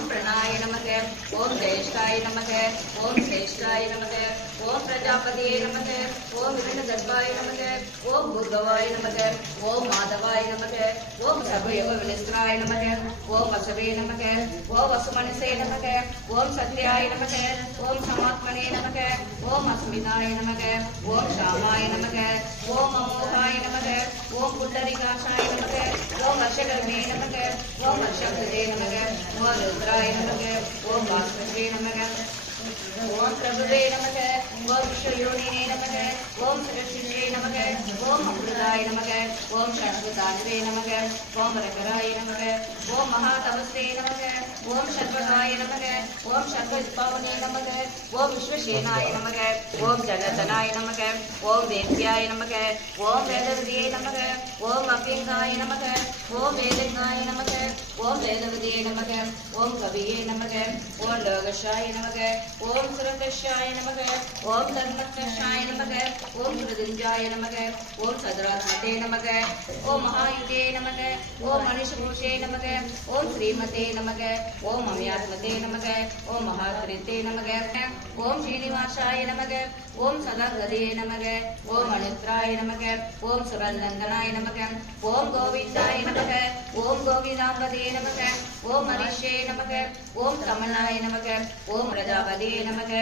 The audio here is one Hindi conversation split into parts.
ஓம் பிரணாய நமக. ஓம் ஜெயஷ்டாய நமக. ஓம் சிரேஷ்டாய நமக. ஓம் பிரஜாபதியே நமக ஓம் விருணதர்பாய நமக ஓம் புர்கவாய நமக ஓம் மாதவாய நமக ஓம் சர்வயோக வினிஸ்திராய நமக ஓம் வசவே நமக ஓம் வசுமனசே நமக ஓம் சத்யாய நமக ஓம் சமாத்மனே நமக ஓம் அஸ்மிதாய நமக ஓம் ஷாமாய நமக ஓம் அமோகாய நமக ஓம் புண்டரிகாஷாய நமக ஓம் வர்ஷகர்மே நமக ஓம் வர்ஷபதே நமக ஓம் ருத்ராய நமக ஓம் பாஸ்கரே நமக ஓம் பிரபுவே நமக Work your unit. ओम सरस्वती नमक ओम अमृताय नमक ओम शर्वदानवे नमक ओम रकराय नमक ओम महातपस्वे नमः ओम शर्वदाय नमक ओम शर्वपावने नमक ओम विश्वसेनाय नमक ओम जगतनाय नमक ओम वेद्याय नमक ओम वेदवदे नमक ओम अभ्यंगाय नमक ओम वेदङ्गाय नमक ओम वेदवदे नमक ओम कविये नमक ओम लोकशाय नमक ओम सुरकशाय नमक ओम धर्मकशाय नमक ஓம் மிருதுஞ்சாய நமக ஓம் சதுராத்மதே நமக ஓம் மகாயுகே நமக ஓம் மனுஷபூஷே நமக ஓம் ஸ்ரீமதே நமக ஓம் அமியாத்மதே நமக ஓம் மகாத்ரித்தே நமக ஓம் ஸ்ரீனிவாசாய நமக ஓம் சதாகதே நமக ஓம் அனுத்ராய நமக ஓம் சுரநந்தனாய நமக ஓம் கோவிந்தாய நமக ஓம் கோவிதாம்பதே நமக ஓம் நமக ஓம் கமலாய நமக ஓம் பிரஜாபதே நமக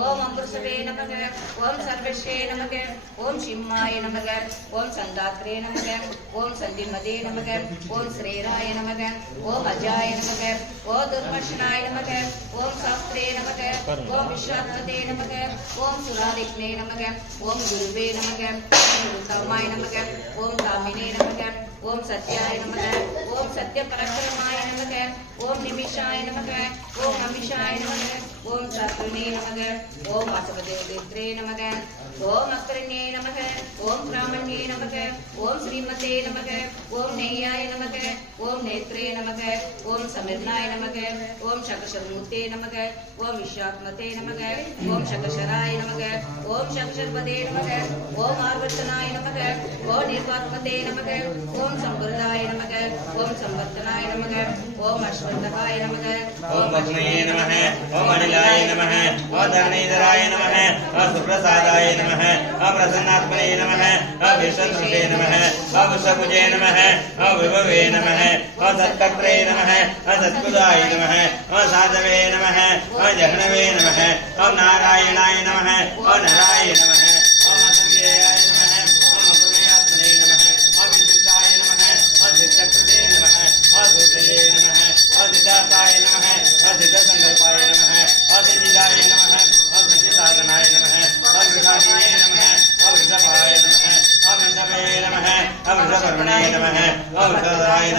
ஓம் அம்புசவே நமக ஓம் சர்வஸ்வே நமக ஓம் சிம்மாய நமக ஓம் சந்தாத்ரே நமக ஓம் சந்திமதே நமக ஓம் ஸ்ரீராய நமக ஓம் அஜாய நமக ஓ துர்மர்ஷனாய நமக ஓம் சாஸ்திரே நமக ஓம் விஸ்வாத்மதே நமக ஓம் சுராதிக்னே நமக ஓம் குருவே நமக ஓம் உத்தமாய நமக ஓம் தாமினே நமக ஓம் சத்யாய நமக ஓம் சத்ய பரக்கிரமாய நமக ஓம் நிமிஷாய நமக ஓம் அமிஷாய நமக ஓம் சத்ருனே நமக ஓம் வாசவதேவதேத்ரே நமக ஓம் அக்கரண்யே நமக ஓம் பிராமண்யே நமக ஓம் ஸ்ரீமதே நமக ஓம் நெய்யாய நமக ஓம் நேத்ரே நமக ஓம் சமிர்ணாய நமக ஓம் சகசர்மூர்த்தே நமக ஓம் விஸ்வாத்மதே நமக ஓம் சகசராய நமக ஓம் சகசர்பதே நமக ஓம் ஆர்வர்த்தனாய நமக ஓம் நிர்வாத்மதே நமக ஓம் சம்பிரதாய நமக ஓம் சம்பர்த்தனாய நமக ஓம் அஸ்வந்தகாய நமக ஓம் பத்மயே நமः ஓம் அனிலாய நமः ஓம் தரணீதராய நமः ஓம் சுப்ரசாதாய நமः ஓம் பிரசன்னாத்மனே நமः ஓம் விஸ்வத்ருதே நமः ஓம் விஸ்வபுஜே நமः ஓம் விபவே நமः ஓம் சத்கர்த்ரே நமः ஓம் சத்குதாய நமः ஓம் சாதவே நமः ஓம் ஜஹ்னவே நமः ஓம் நாராயணாய நமः ஓம் நராய நமः ஓம் அசம்யேயாய நமः नमः। नमः नमः नमः नमः नमः नमः नमः नमः नमः नमः नमः नमः नमः अभिषवे नमः अवृषपर्वणे नमः अवर्तनाय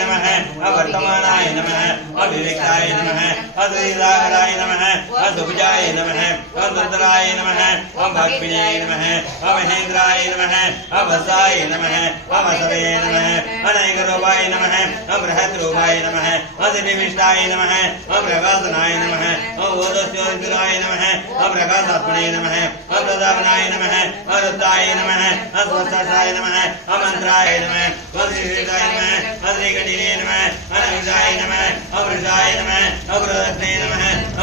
नमः अवर्तमानाय नमः अभिवेकाय नमः अद्रिदाराय नमः अद्भुजाय नमः अनन्तराय नमः अभग्निजाय नमः अमहेन्द्राय नमः, अभसाय नमः, अमसवे नमः अनैकरूपाय नमः, अबृहद्रूपाय नमः अदिनिमिष्टाय नमः अप्रकाशनाय नमः अवोदस्योदराय नमः अप्रकाशात्मने नमः அத்வதாபனாய நம மருத்தாய நம அஸ்வசாய நம அமந்திராய நம வசிதாய நம அதிகண்டிலே நம அனவிதாய நம அமிர்தாய நம அபுரதத்னே நம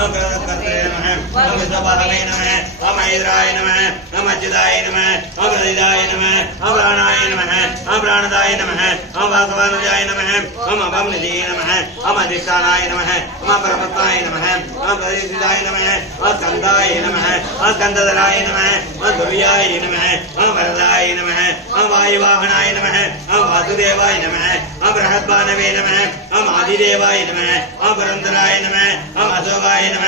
அபுரதத்கர்த்தே நம அமிர்தபாலவே நம அமயிராய நம அமஜிதாய நம அமிர்திதாய நம அபராணாய நம ओम प्राणदाय नम हम वासवानुजाय अभम ओम नम है हम अधिष्ठानाय नमः नम परमत्वाय हम ओम नम है ओम नम है ओम नम है दुर्याय है हम वरदाय नमः हम वायुवाहनाय है हम वासुदेवाय नमः ओम नम नमः ஆம் ஆதிதேவாய நம ஆம் பரந்தராய நம ஆம் அசோகாய நம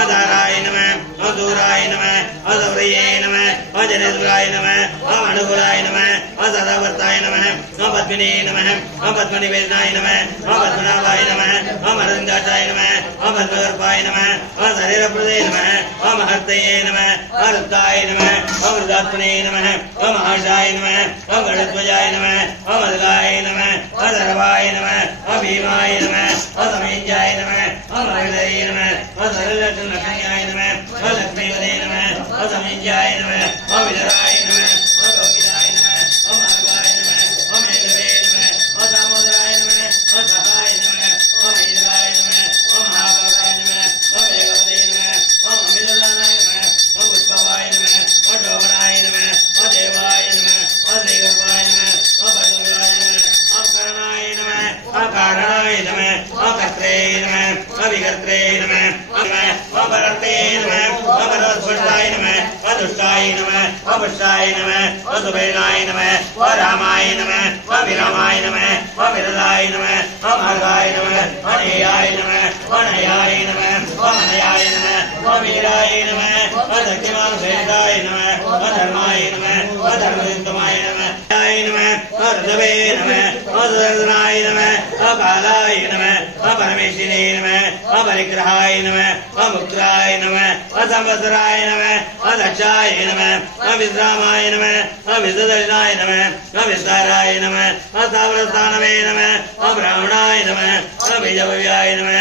ஆதாராய நம ஆதூராய நம ஆதௌரையே நம ஆஜனேதுராய நம ஆம் அனுகுலாய நம ஆசதாவர்த்தாய நம ஆம் பத்மினே நம ஆம் பத்மநிவேதனாய நம ஆம் பத்மநாபாய நம ஆம் அரவிந்தாச்சாய நம ஆம் பத்மகர்பாய நம ஆம் சரீரப்பிரதே நம ஆம் ஹர்த்தையே நம ஆருத்தாய நம ஆம் ருதாத்மனே நம ஆம் ஆஷாய நம ஆம் கணத்வஜாய நம ஆம் அதுலாய நம அழகவாய நம அபீமாய நம அசமேஞ்சாய நம அமரதே நம அசரலட்சுமி நம அலக்ஷ்மி நம அசமேஞ்சாய நம அவிதராய நம. ஓ புஷ்டாய நம ஓ சுபேனாய நம ஓ ராமாய நம ஓ விராமாய நம ஓ விரதாய நம ஓ நம ஓ நம ஓ நம ஓ நம ஓ நம ஓ சேதாய நம ஓ நம ஓ நம नमः य नमः ऋतवे नमः सुदर्शनाय नमः ॐ कालाय नमः ॐ परमेश्वरे नमः ॐ परिग्रहाय नमः ॐ मुक्ताय नमः ॐ संवत्सराय नमः ॐ दक्षाय नमः ॐ विश्रामाय नमः ॐ विश्वदर्शनाय नमः ॐ विस्ताराय नमः ॐ सावरस्थानवे नमः ॐ ब्राह्मणाय नमः ॐ बीजभव्याय नमः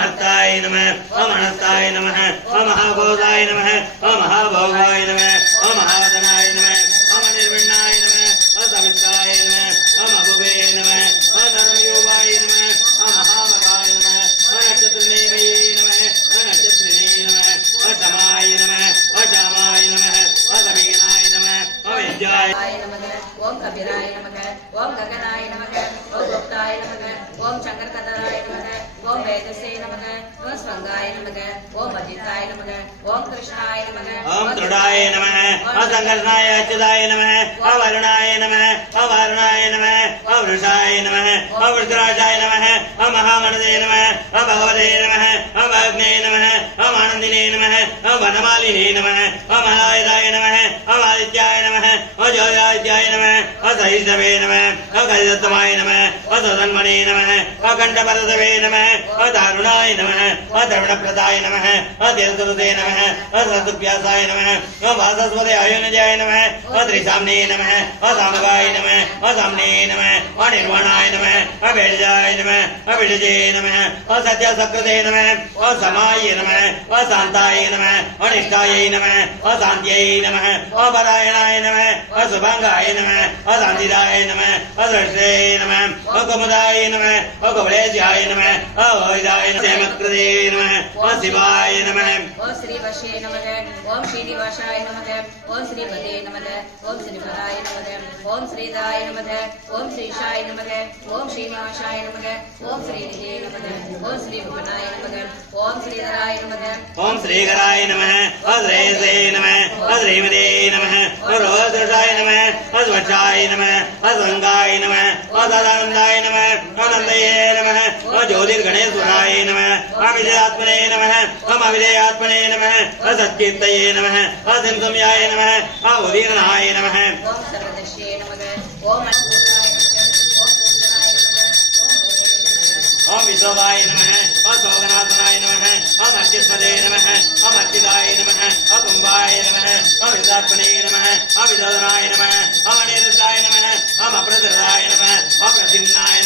हस्ताय नमः ॐ अनस्ताय नमः ॐ महाभोगाय नमः ॐ नमः निर्विण्णाय नमः। அமித்தாய நம ஆம் அபுவே நம ஆ தனமயோபாய நம ஆ மகாமகாய நம ஆ நட்சத்திரமேவையே நம ஆ நட்சத்திரனே நம ஆ சமாய நம ஆ சாமாய நம ஆ தமிகனாய நம ஆ வைத்யாய நமக ஓம் கபிராய நமக ஓம் ககனாய நமக ஓம் கிருஷ்ணாய நமக ஓம் திருடாய நமக. संकर्षणाय अच्युताय नमः ओम वरुणाय नमः ओम वारुणाय नमः ओम वृषाय नमः ओम वृषराजाय नमः ओम महामनदे नमः ओम भगवते नमः ओम अग्ने नमः ओम आनन्दिने नमः ओम वनमालिने नमः ओम हलायदाय नमः ओम आदित्याय नमः ओम ज्योतिरादित्याय नमः ओम सहिष्णवे नमः ओम कलिदत्तमाय नमः ओम नमः ओम नमः ओम नमः ओम नमः ओम नमः ओम नमः ओम आयुनजाय नमः। ओम त्रिसाम्ने नमः ओम सामगाय नमः ओम साम्ने नमः ओम निर्वाणाय नमः नमः विडजे नमः ओम सत्यसकृते नमः ओम समाय नमः ओम शान्ताय नमः ओम निष्ठायै नमः ओम शान्त्यै नमः ओम परायणाय नमः ओम शुभाङ्गाय नमः ओम शान्तिदाय नमः ओम नमः ओम नमः ओम नमः ओम वैदाय नमः शिवाय नमः। ओम श्री वशे नमः, ओम श्रीनिवासाय नमः। ओम श्रीमते नमः, ओम श्रीमदाय नमः, ओम श्रीदाय नमः, ओम श्रीशाय नमः, ओम श्रीनिवासाय नमः, ओम श्रीनिधे नमः, ओम श्री भुवनाय नमः, ओम श्रीधराय नमः। ओम श्रीकराय नमः, ओम श्रेयसे नमः, ओम श्रीमते रोहदृशाय नमः स्वच्छाय नमः संगाय नमः ओम सदानन्दाय नमः ओम नन्दये नमः ओम ज्योतिर्गणेश्वराय नमः ओम विजयात्मने नमः। ओम अविजयात्मने नमः ओम सत्कीर्तये नमः ओम सिंसम्याय नमः ओम उदीर्णाय नमः। ओम सर्वदर्शे नमः। अन्नपूर्णाय नमः ओम अर्चिस्मदे नमः ओम अर्चिताय नमः ओम कुम्भाय नमः ओम नमः ओम नमः ओम नमः अप्रतिरदाय नमः ओम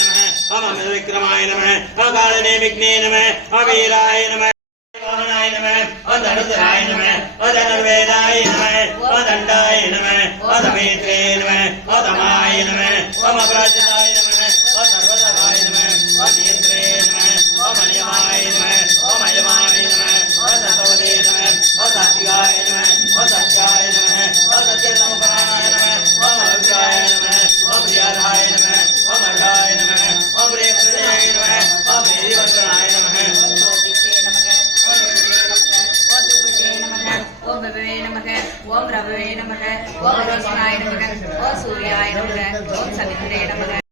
नमः अमृतविक्रमाय नमः ओम विघ्ने नमः ओम वीराय नमः वाहनाय नमः धनुधराय नमः ओम धनुर्वेदाय नमः ओम दण्डाय नमः ओम दमेत्रे नमः ओम ஓம் ரவே நமக. ஓம் ரோஷனாய நமக. ஓம் சூர்யாய நமக. ஓம் சவித்ரே நமக.